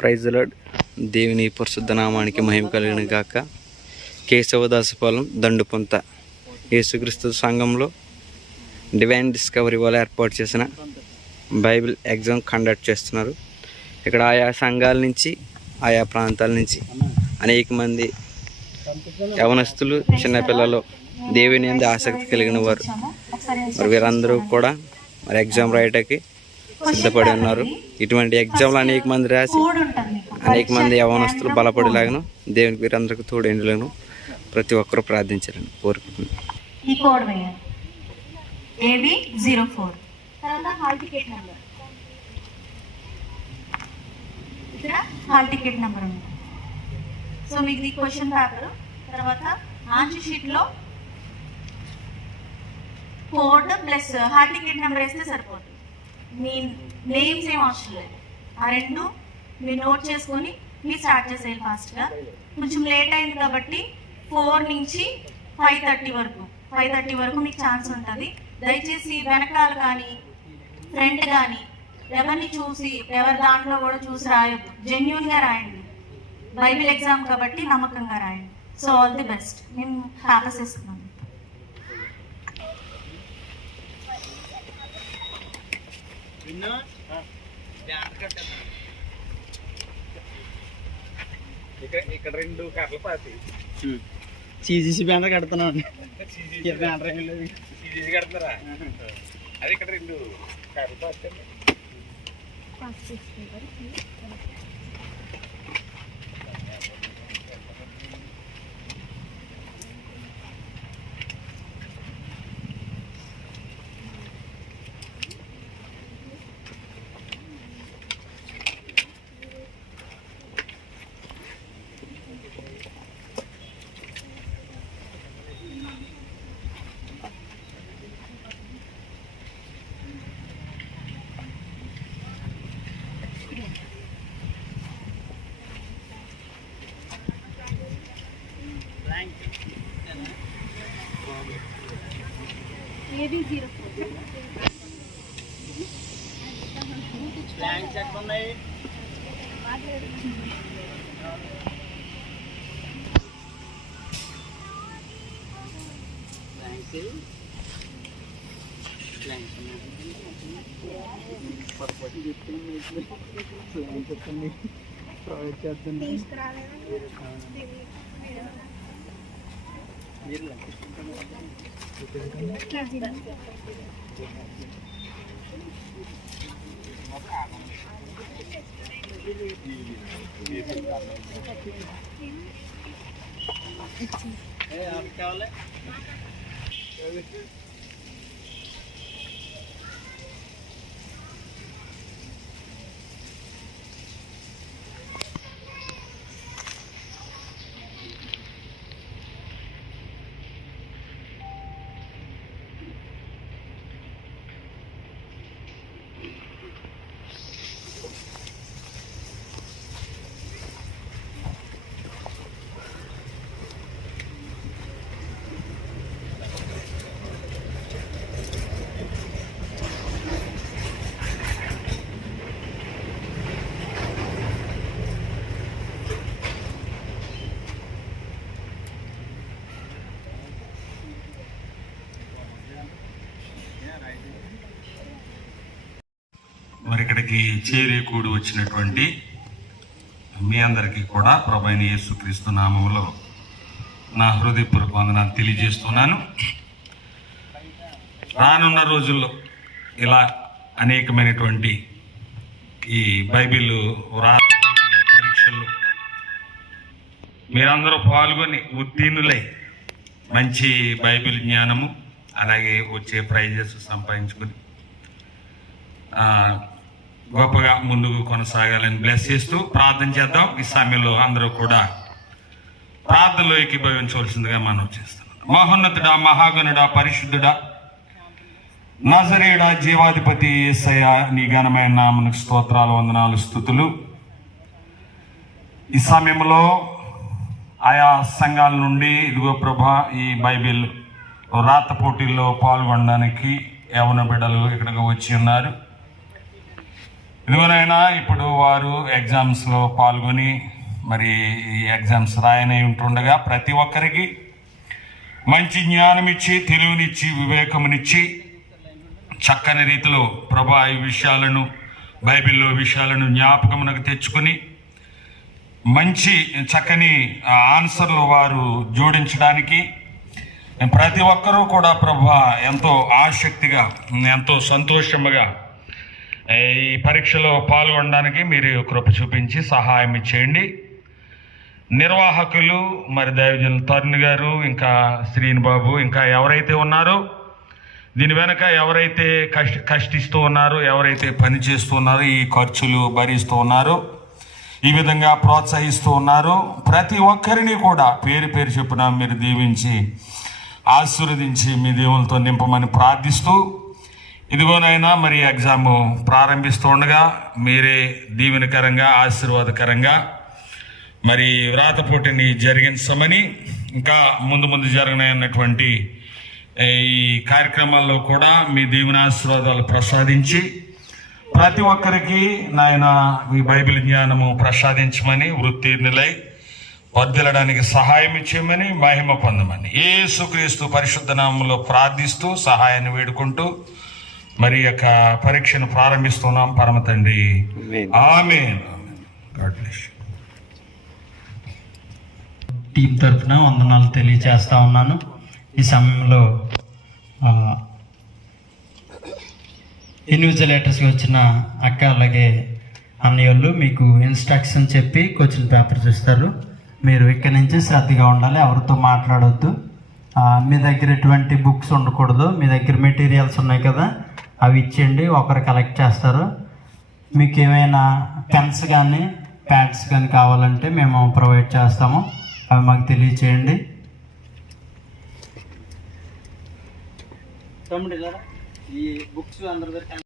Praise the lord. దేవుని పరిశుద్ధ నామానికి మహిమ కలిగిన గాక. కేశవదాసపాలెం దండుపొంత యేసుక్రీస్తు సంఘంలో డివైన్ డిస్కవరీ వాళ్ళు ఏర్పాటు చేసిన బైబిల్ ఎగ్జామ్ కండక్ట్ చేస్తున్నారు. ఇక్కడ ఆయా సంఘాల నుంచి ఆయా ప్రాంతాల నుంచి అనేక మంది యవనస్తులు, చిన్నపిల్లలు, దేవుని యందు ఆసక్తి కలిగిన వారు మరి వీరందరూ కూడా మరి ఎగ్జామ్ రాయటానికి సిద్ధపడి ఉన్నారు. ఇటువంటి ఎగ్జామ్లు అనేక మంది రాసి అనేక మంది యవనస్తులు బలపడేలాగను దేవునికి వీరందరికీ తోడేండులను ప్రతి ఒక్కరూ ప్రార్థించాలని కోరుకుంటున్నాను. ఈ కోడ్ వేయాలి AB04. తర్వాత హాల్ టికెట్ నెంబర్, ఇక్కడ హాల్ టికెట్ నెంబర్ ఉంది. సో మీకు ఈ క్వశ్చన్ పేపర్ తర్వాత ఆన్సర్ షీట్లో code plus hall ticket number వేస్తే సరిపోతుంది. మీ నేమ్స్ ఏం అవసరం లేదు. ఆ రెండు మీరు నోట్ చేసుకొని మీరు స్టార్ట్ చేసేయాలి ఫాస్ట్గా. కొంచెం లేట్ అయింది కాబట్టి 4 నుంచి 5:30 వరకు మీకు ఛాన్స్ ఉంటుంది. దయచేసి వెనకాల కానీ ఫ్రంట్ కానీ ఎవరిని చూసి ఎవరి దాంట్లో కూడా చూసి రాయొద్దు. జెన్యున్గా రాయండి. బైబిల్ ఎగ్జామ్ కాబట్టి నమ్మకంగా రాయండి. So all the best. నేను పేపర్స్ ఇస్తున్నాను. ఇక్కడ 2 కర్రలు పాతి CGC బ్యానర్ కడుతున్నాను. CGC కడుతున్నారా? అది ఇక్కడ 2 కర్రలు పాతి. AB04 ప్లాన్స్ ఎక్కడ ఉన్నాయి? ప్రొవైడ్ చేద్దాం. కావాలి మరి ఇక్కడికి చేరేకూడి వచ్చినటువంటి మీ అందరికీ కూడా ప్రభువైన యేసుక్రీస్తు నామములో నా హృదయపూర్వక వందనాలు తెలియజేస్తున్నాను. రానున్న రోజుల్లో ఇలా అనేకమైనటువంటి ఈ బైబిల్ పరీక్షల్లో మీరందరూ పాల్గొని ఉత్తీర్ణులై మంచి బైబిల్ జ్ఞానము అలాగే వచ్చే ప్రైజెస్ సంపాదించుకొని గొప్పగా ముందుకు కొనసాగాలని బ్లెస్ చేస్తూ ప్రార్థన చేద్దాం. ఈ సమయంలో అందరూ కూడా ప్రార్థనలో ఏకీభవించవలసిందిగా మనం చేస్తున్నాం. మహోన్నతుడా, మహాగణుడా, పరిశుద్ధుడా, నజరేయుడా, జీవాధిపతి యేసయ్య, నీ ఘనమైన నామమునకు స్తోత్రాలు, వందనాలు, స్తుతులు. ఈ సమయంలో ఆయా సంఘాల నుండి ఇదిగో ప్రభా ఈ బైబిల్ రాత పోటీల్లో పాల్గొనడానికి యవన బిడ్డలు ఇక్కడికి వచ్చి ఉన్నారు. ఇదిగోనైనా ఇప్పుడు వారు ఎగ్జామ్స్లో పాల్గొని మరి ఈ ఎగ్జామ్స్ రాయని ఉంటుండగా ప్రతి ఒక్కరికి మంచి జ్ఞానం ఇచ్చి, తెలివినిచ్చి, వివేకమునిచ్చి, చక్కని రీతిలో ప్రభా ఈ విషయాలను, బైబిల్లో విషయాలను జ్ఞాపకమునకు తెచ్చుకొని మంచి చక్కని ఆన్సర్లు వారు జోడించడానికి ప్రతి ఒక్కరూ కూడా ప్రభా ఎంతో ఆసక్తిగా, ఎంతో సంతోషముగా ఈ పరీక్షలో పాల్గొనడానికి మీరు కృప చూపించి సహాయం చేయండి. నిర్వాహకులు మరి దైవజనులు తరుణ్ గారు, ఇంకా శ్రీని బాబు, ఇంకా ఎవరైతే ఉన్నారో దీని వెనక ఎవరైతే కష్టిస్తూ ఉన్నారో, ఎవరైతే పని చేస్తూ ఉన్నారో, ఈ ఖర్చులు భరిస్తూ ఉన్నారో, ఈ విధంగా ప్రోత్సహిస్తూ ఉన్నారు, ప్రతి ఒక్కరిని కూడా పేరు పేరు చొప్పున మీరు దీవించి ఆశీర్వదించి మీ దేవులతో నింపమని ప్రార్థిస్తూ, ఇదిగోనైనా మరి ఎగ్జామ్ ప్రారంభిస్తూ ఉండగా మీరే దీవెనకరంగా, ఆశీర్వాదకరంగా మరి వ్రాత పోటీని జరిగించమని, ఇంకా ముందు జరగనటువంటి ఈ కార్యక్రమాల్లో కూడా మీ దీవెనాశీర్వాదాలు ప్రసాదించి ప్రతి ఒక్కరికి నాయన మీ బైబిల్ జ్ఞానము ప్రసాదించమని, వృత్తినిలై వర్ధిల్లడానికి సహాయం ఇచ్చేయమని, మహిమ పొందమని యేసుక్రీస్తు పరిశుద్ధ నామములో ప్రార్థిస్తూ సహాయాన్ని వేడుకుంటూ మరి యొక్క పరీక్షను ప్రారంభిస్తున్నాం పరమ తండ్రి. ఆమేన్. God bless you. టీం తరఫున వందనాలు తెలియజేస్తా ఉన్నాను. ఈ సమయంలో ఇన్విజిలేటర్స్కి వచ్చిన అక్క అలాగే అన్నయ్యోళ్ళు మీకు ఇన్స్ట్రక్షన్ చెప్పి క్వశ్చన్ పేపర్స్ ఇస్తారు. మీరు ఇక్కడి నుంచి శ్రద్ధగా ఉండాలి, ఎవరితో మాట్లాడొద్దు. మీ దగ్గర ఎటువంటి బుక్స్ ఉండకూడదు. మీ దగ్గర మెటీరియల్స్ ఉన్నాయి కదా, అవి ఇచ్చేయండి, ఒకరు కలెక్ట్ చేస్తారు. మీకు ఏమైనా పెన్స్ కానీ ప్యాడ్స్ కానీ కావాలంటే మేము ప్రొవైడ్ చేస్తాము, అవి మాకు తెలియచేయండి. ఈ బుక్స్ అందరి